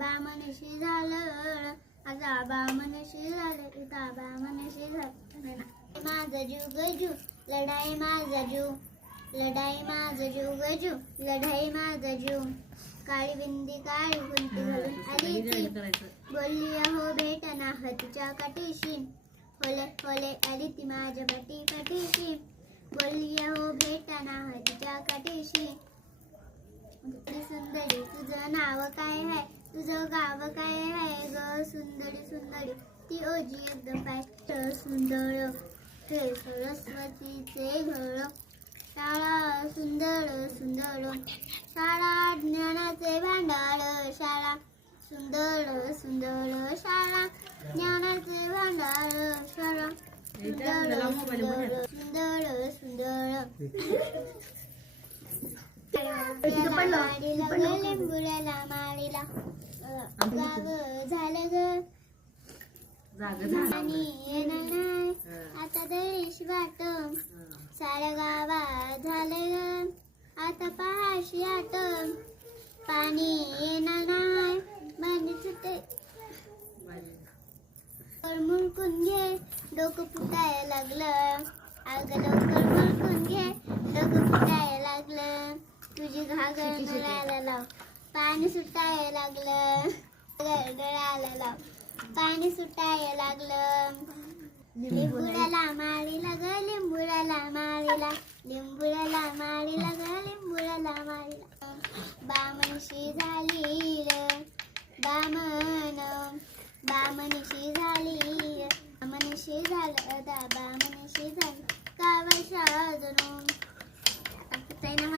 बामनशी झालं आता बामनशी झालं इता बामनशी झालं माझा जीव गजू लढाई माझा जीव लढाई माझा जीव गजू लढाई माझा जीव काळी बिंदी काळी कुंती घालून आली ती बोलली अहो भेटना हातीच्या काठीशी होले होले आली ती माझ्या पाठी पाठीशी बोलली अहो भेटना हातीच्या काठीशी सुंदरी तुझं नाव काय आहे तुझं गाव काय आहे ग सुंदरी सुंदरी ती ओजी एकदम पाय सुंदर हे सरस्वतीचे घर शाळा सुंदर सुंदर शाळा ज्ञानाचे भांडार शाळा सुंदर सुंदर शाळा ज्ञानाचे भांडार शाळा सुंदर सुंदर सुंदर सुंदर लिंबुड्याला माळीला गाव झालं ग आणि येणार नाही आता देश वाट साऱ्या गावात झालं ग आता पहाशी आट पाणी येणार नाही पाणी सुटे मुळकून घे डोकं फुटायला लागलं अगं लवकर मुळकून घे डोकं फुटायला लागलं तुझी घागर नळाला लाव पाणी सुटायला लागलं गळाला लाव पाणी सुटायला लागलं लिंबुड्याला माळीला ग लिंबुड्याला माळीला लिंबुड्याला माळीला ग लिंबुड्याला माळीला बामनशी झाली र बामन बामनशी झाली बामनशी झालं बामनशी झालं कावशा जणू